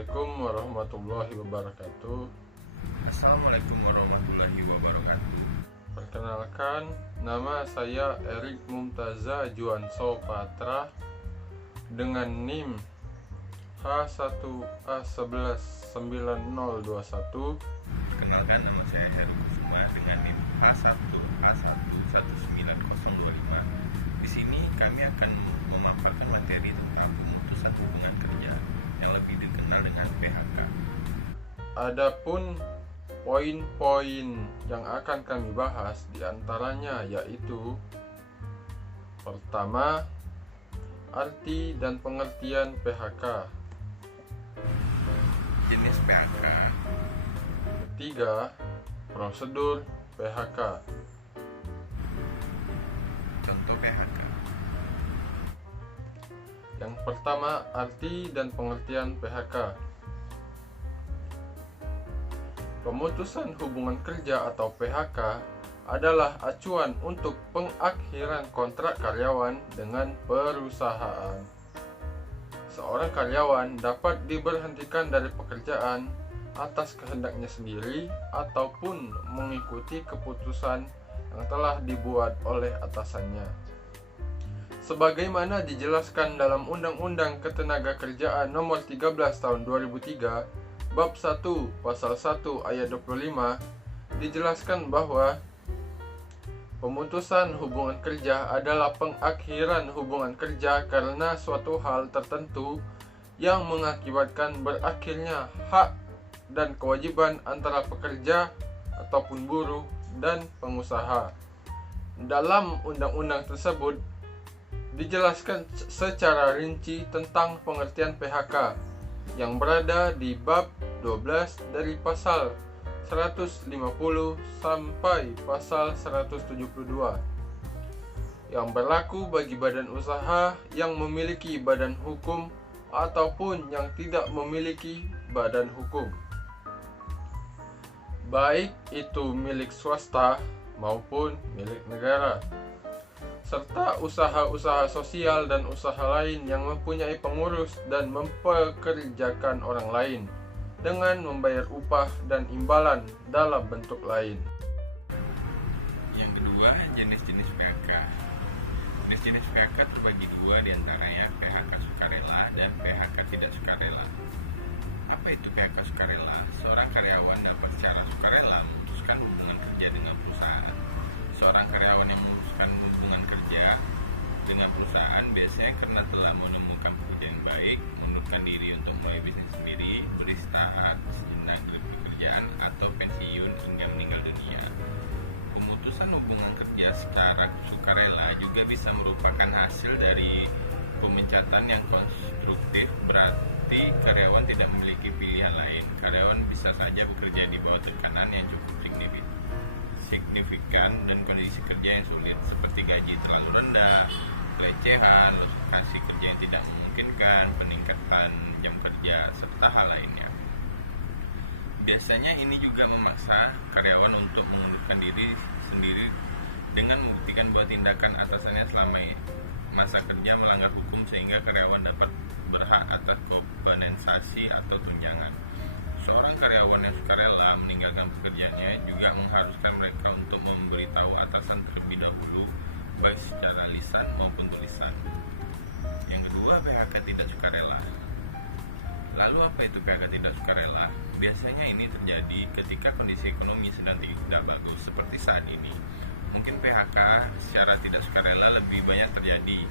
Assalamualaikum warahmatullahi wabarakatuh. Assalamualaikum warahmatullahi wabarakatuh. Perkenalkan, nama saya Erik Mumtaza Juanso Patra dengan NIM H1A119021. Kenalkan, nama saya Heru Kusuma dengan NIM H1A1190025. Di sini kami akan memaparkan materi tentang pemutusan hubungan kerja yang lebih dikenal dengan PHK. Adapun poin-poin yang akan kami bahas diantaranya yaitu: pertama, arti dan pengertian PHK. Jenis PHK. Ketiga, prosedur PHK. Contoh PHK. Yang pertama, arti dan pengertian PHK. Pemutusan hubungan kerja atau PHK adalah acuan untuk pengakhiran kontrak karyawan dengan perusahaan. Seorang karyawan dapat diberhentikan dari pekerjaan atas kehendaknya sendiri ataupun mengikuti keputusan yang telah dibuat oleh atasannya. Sebagaimana dijelaskan dalam Undang-Undang Ketenagakerjaan Nomor 13 Tahun 2003, Bab 1 Pasal 1 Ayat 25, dijelaskan bahwa pemutusan hubungan kerja adalah pengakhiran hubungan kerja karena suatu hal tertentu yang mengakibatkan berakhirnya hak dan kewajiban antara pekerja ataupun buruh dan pengusaha. Dalam undang-undang tersebut dijelaskan secara rinci tentang pengertian PHK yang berada di bab 12 dari pasal 150 sampai pasal 172 yang berlaku bagi badan usaha yang memiliki badan hukum ataupun yang tidak memiliki badan hukum, baik itu milik swasta maupun milik negara, serta usaha-usaha sosial dan usaha lain yang mempunyai pengurus dan mempekerjakan orang lain dengan membayar upah dan imbalan dalam bentuk lain. Yang kedua, jenis-jenis PHK. Jenis-jenis PHK terbagi dua, diantaranya PHK sukarela dan PHK tidak sukarela. Apa itu PHK sukarela? Seorang karyawan dapat secara sukarela memutuskan hubungan kerja dengan perusahaan. Seorang karyawan yang memutuskan hubungan kerja dengan perusahaan biasanya karena telah menemukan pekerjaan yang baik, mengundurkan diri untuk mulai bisnis sendiri, beristirahat sejenak dari pekerjaan, atau pensiun hingga meninggal dunia. Pemutusan hubungan kerja secara sukarela juga bisa merupakan hasil dari pemecatan yang konstruktif, berarti karyawan tidak memiliki pilihan lain. Karyawan bisa saja bekerja di bawah tekanan yang cukup signifikan dan kondisi kerja yang sulit seperti gaji terlalu rendah, pelecehan, lokasi kerja yang tidak memungkinkan, peningkatan jam kerja, serta hal lainnya. Biasanya ini juga memaksa karyawan untuk mengundurkan diri sendiri dengan membuktikan bahwa tindakan atasannya selama masa kerja melanggar hukum sehingga karyawan dapat berhak atas kompensasi atau tunjangan. Seorang karyawan yang sukarela meninggalkan pekerjaannya juga mengharuskan mereka untuk memberitahu atasan terlebih dahulu, baik secara lisan maupun tulisan. Yang kedua, PHK tidak sukarela. Lalu apa itu PHK tidak sukarela? Biasanya ini terjadi ketika kondisi ekonomi sedang tidak bagus seperti saat ini. Mungkin PHK secara tidak sukarela lebih banyak terjadi.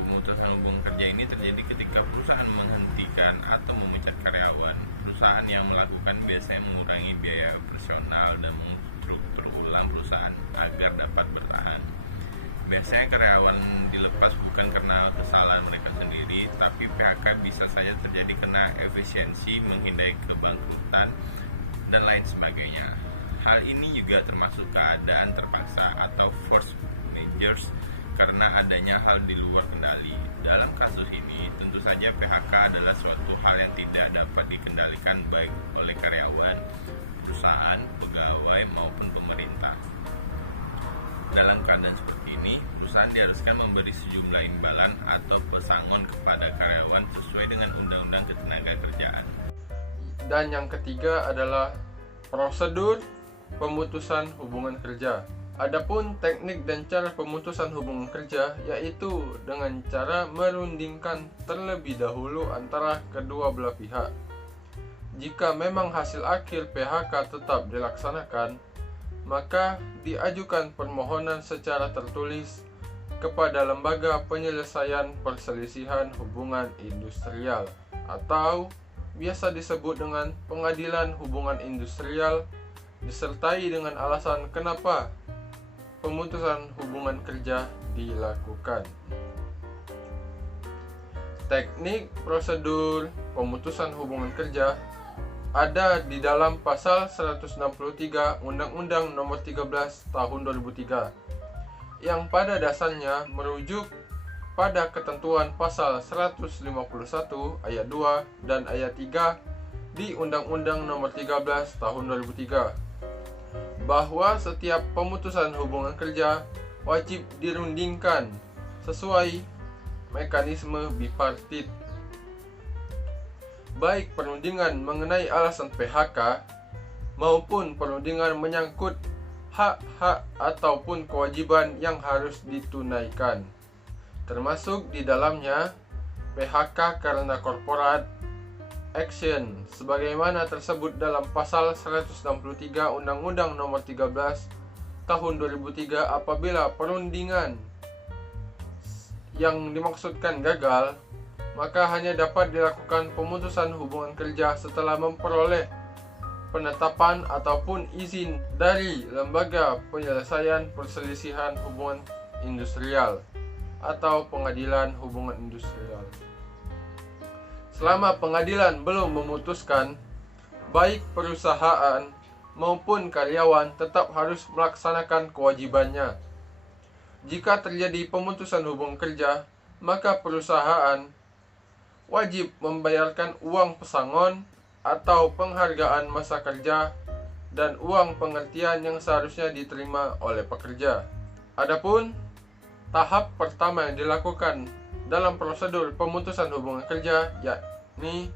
Pemutusan hubungan kerja ini terjadi ketika perusahaan menghentikan atau memecat karyawan. Perusahaan yang melakukan biasanya mengurangi biaya operasional dan menstruktur ulang perusahaan agar dapat bertahan. Biasanya karyawan dilepas bukan karena kesalahan mereka sendiri, tapi PHK bisa saja terjadi karena efisiensi, menghindari kebangkrutan, dan lain sebagainya. Hal ini juga termasuk keadaan terpaksa atau force majeure karena adanya hal di luar kendali. Dalam kasus ini, tentu saja PHK adalah suatu hal yang tidak dapat dikendalikan baik oleh karyawan, perusahaan, pegawai, maupun pemerintah. Dalam keadaan seperti ini, perusahaan diharuskan memberi sejumlah imbalan atau pesangon kepada karyawan sesuai dengan Undang-Undang Ketenagakerjaan. Dan yang ketiga adalah prosedur pemutusan hubungan kerja. Adapun teknik dan cara pemutusan hubungan kerja yaitu dengan cara merundingkan terlebih dahulu antara kedua belah pihak. Jika memang hasil akhir PHK tetap dilaksanakan, maka diajukan permohonan secara tertulis kepada Lembaga Penyelesaian Perselisihan Hubungan Industrial atau biasa disebut dengan Pengadilan Hubungan Industrial, disertai dengan alasan kenapa pemutusan hubungan kerja dilakukan. Teknik prosedur pemutusan hubungan kerja ada di dalam pasal 163 Undang-Undang Nomor 13 Tahun 2003 yang pada dasarnya merujuk pada ketentuan pasal 151 ayat 2 dan ayat 3 di Undang-Undang Nomor 13 Tahun 2003 bahwa setiap pemutusan hubungan kerja wajib dirundingkan sesuai mekanisme bipartit. Baik perundingan mengenai alasan PHK maupun perundingan menyangkut hak-hak ataupun kewajiban yang harus ditunaikan, termasuk di dalamnya PHK karena corporate action sebagaimana tersebut dalam pasal 163 Undang-Undang Nomor 13 Tahun 2003 apabila perundingan yang dimaksudkan gagal, maka hanya dapat dilakukan pemutusan hubungan kerja setelah memperoleh penetapan ataupun izin dari Lembaga Penyelesaian Perselisihan Hubungan Industrial atau Pengadilan Hubungan Industrial. Selama pengadilan belum memutuskan, baik perusahaan maupun karyawan tetap harus melaksanakan kewajibannya. Jika terjadi pemutusan hubungan kerja, maka perusahaan wajib membayarkan uang pesangon atau penghargaan masa kerja dan uang pengertian yang seharusnya diterima oleh pekerja. Adapun tahap pertama yang dilakukan dalam prosedur pemutusan hubungan kerja yakni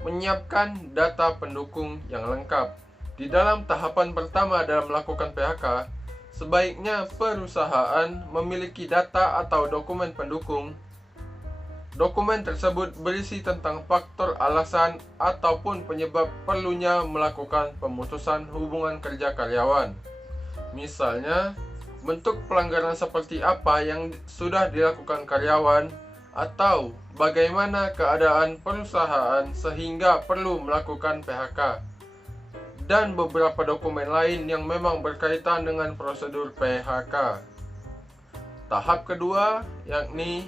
menyiapkan data pendukung yang lengkap. Di dalam tahapan pertama dalam melakukan PHK, sebaiknya perusahaan memiliki data atau dokumen pendukung. Dokumen tersebut berisi tentang faktor alasan ataupun penyebab perlunya melakukan pemutusan hubungan kerja karyawan. Misalnya, bentuk pelanggaran seperti apa yang sudah dilakukan karyawan atau bagaimana keadaan perusahaan sehingga perlu melakukan PHK, dan beberapa dokumen lain yang memang berkaitan dengan prosedur PHK. Tahap kedua yakni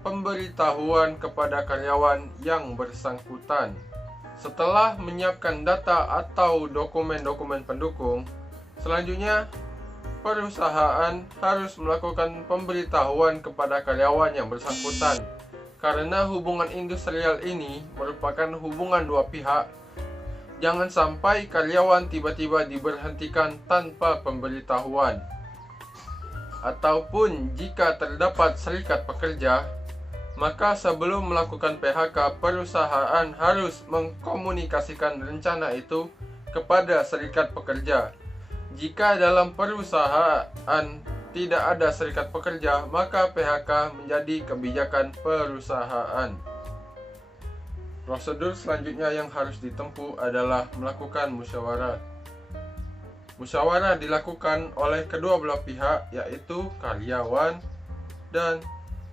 pemberitahuan kepada karyawan yang bersangkutan. Setelah menyiapkan data atau dokumen-dokumen pendukung, selanjutnya perusahaan harus melakukan pemberitahuan kepada karyawan yang bersangkutan. Karena hubungan industrial ini merupakan hubungan dua pihak, jangan sampai karyawan tiba-tiba diberhentikan tanpa pemberitahuan. Ataupun jika terdapat serikat pekerja, maka sebelum melakukan PHK, perusahaan harus mengkomunikasikan rencana itu kepada serikat pekerja. Jika dalam perusahaan tidak ada serikat pekerja, maka PHK menjadi kebijakan perusahaan. Prosedur selanjutnya yang harus ditempuh adalah melakukan musyawarah. Musyawarah dilakukan oleh kedua belah pihak, yaitu karyawan dan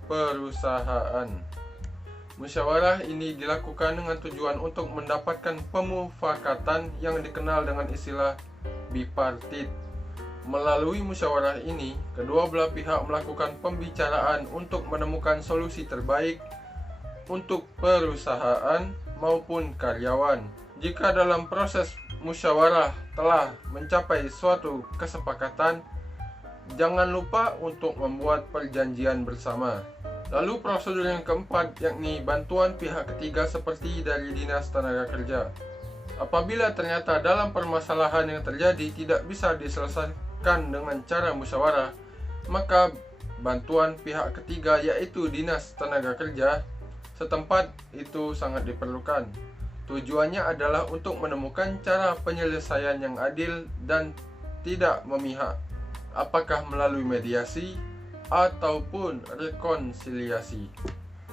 perusahaan. Musyawarah ini dilakukan dengan tujuan untuk mendapatkan pemufakatan yang dikenal dengan istilah bipartit. Melalui musyawarah ini, kedua belah pihak melakukan pembicaraan untuk menemukan solusi terbaik untuk perusahaan maupun karyawan. Jika dalam proses musyawarah telah mencapai suatu kesepakatan, jangan lupa untuk membuat perjanjian bersama. Lalu prosedur yang keempat yakni bantuan pihak ketiga seperti dari Dinas Tenaga Kerja. Apabila ternyata dalam permasalahan yang terjadi tidak bisa diselesaikan dengan cara musyawarah, maka bantuan pihak ketiga yaitu Dinas Tenaga Kerja setempat itu sangat diperlukan. Tujuannya adalah untuk menemukan cara penyelesaian yang adil dan tidak memihak, apakah melalui mediasi ataupun rekonsiliasi.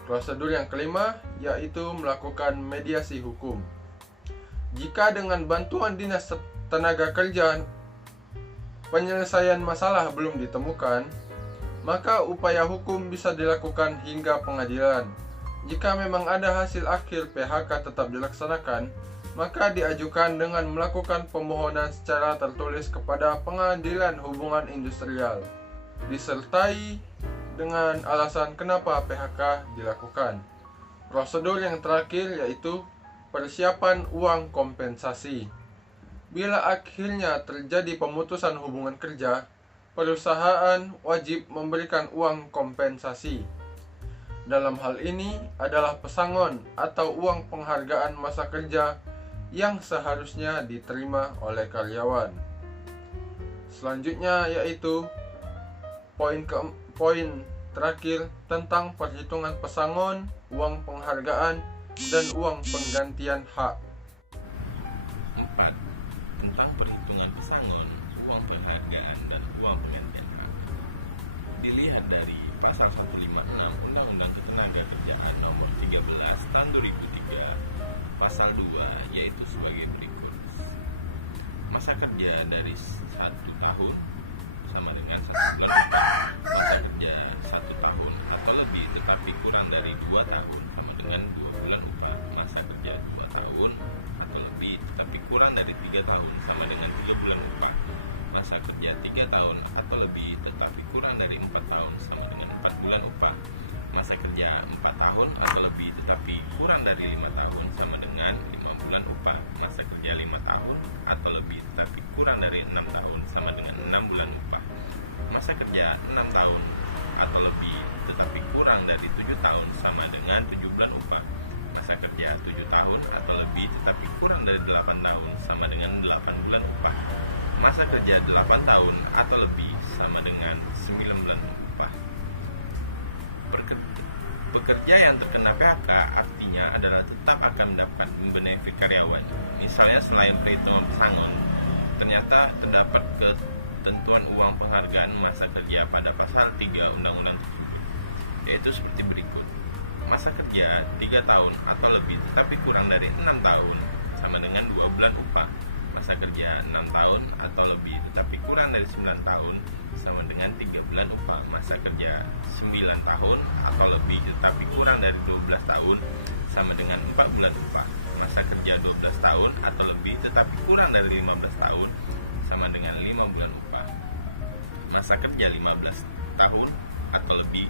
Prosedur yang kelima yaitu melakukan mediasi hukum. Jika dengan bantuan Dinas Tenaga Kerja penyelesaian masalah belum ditemukan, maka upaya hukum bisa dilakukan hingga pengadilan. Jika memang ada hasil akhir PHK tetap dilaksanakan, maka diajukan dengan melakukan pemohonan secara tertulis kepada Pengadilan Hubungan Industrial, disertai dengan alasan kenapa PHK dilakukan. Prosedur yang terakhir yaitu persiapan uang kompensasi. Bila akhirnya terjadi pemutusan hubungan kerja, perusahaan wajib memberikan uang kompensasi. Dalam hal ini adalah pesangon atau uang penghargaan masa kerja yang seharusnya diterima oleh karyawan. Selanjutnya yaitu poin terakhir tentang perhitungan pesangon, uang penghargaan, dan uang penggantian hak. 4. Tentang perhitungan pesangon, uang penghargaan, dan uang penggantian hak. Dilihat dari pasal 156 Undang-Undang Ketenagakerjaan Nomor 13 Tahun 2003, pasal 2 yaitu sebagai berikut. Masa kerja dari 1 tahun sama dengan 1 bulan. Masa kerja 1 tahun atau lebih tetapi kurang dari 2 tahun sama dengan 2 bulan upah. Masa kerja 2 tahun atau lebih tetapi kurang dari 3 tahun sama dengan 3 bulan upah. Masa kerja 3 tahun atau lebih tetapi kurang dari 4 tahun sama dengan 4 bulan upah. Masa kerja 4 tahun atau lebih tetapi kurang dari 5 tahun sama dengan 5 bulan upah. Masa kerja 5 tahun atau lebih tetapi kurang dari 6 tahun sama dengan 6 bulan upah. Masa kerja 6 tahun atau lebih tetapi kurang dari 7 tahun sama dengan 7 bulan upah. Masa kerja 7 tahun atau lebih tetapi kurang dari 8 tahun sama dengan 8 bulan upah. Masa kerja 8 tahun atau lebih sama dengan 9 bulan upah. Pekerja yang terkena PHK artinya adalah tetap akan mendapatkan benefit karyawan. Misalnya selain perhitungan pesangon, ternyata terdapat ketentuan uang penghargaan masa kerja pada pasal 3 Undang-Undang tersebut, yaitu seperti berikut. Masa kerja 3 tahun atau lebih tetapi kurang dari 6 tahun sama dengan 2 bulan upah. Masa kerja 6 tahun atau lebih tetapi kurang dari 9 tahun sama dengan 3 bulan upah. Masa kerja 9 tahun atau lebih tetapi kurang dari 12 tahun sama dengan 4 bulan upah. Masa kerja 12 tahun atau lebih tetapi kurang dari 15 tahun sama dengan 5 bulan upah. Masa kerja 15 tahun atau lebih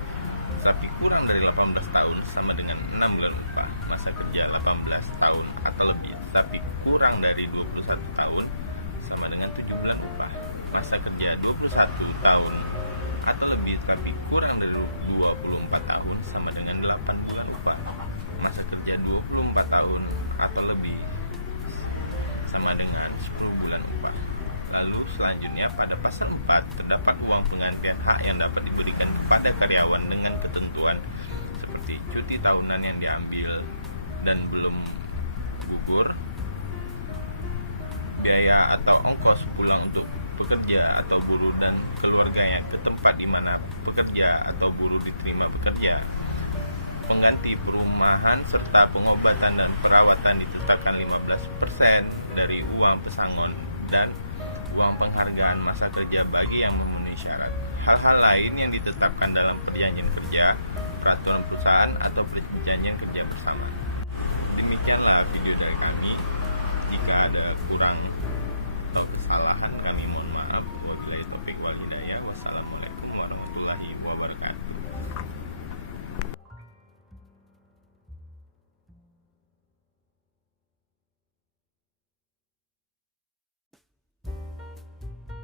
tetapi kurang dari 18 tahun sama dengan 6 bulan upah. Masa kerja 18 tahun atau lebih tetapi kurang dari 21 tahun sama dengan 7 bulan upah. Masa kerja 21 tahun atau lebih tetapi kurang dari 24 tahun sama dengan 8 bulan upah. Masa kerja 24 tahun atau lebih sama dengan 10 bulan upah. Lalu selanjutnya pada pasal 4 terdapat uang penggantian hak yang dapat diberikan kepada karyawan dengan ketentuan seperti cuti tahunan yang diambil dan belum gugur, biaya atau ongkos pulang untuk pekerja atau buruh dan keluarga yang ke tempat di mana pekerja atau buruh diterima bekerja, pengganti perumahan serta pengobatan dan perawatan ditetapkan 15% dari uang pesangon dan uang penghargaan masa kerja bagi yang memenuhi syarat. Hal-hal lain yang ditetapkan dalam perjanjian kerja, peraturan perusahaan atau perjanjian kerja bersama. Demikianlah video dari kami. Jika ada kurang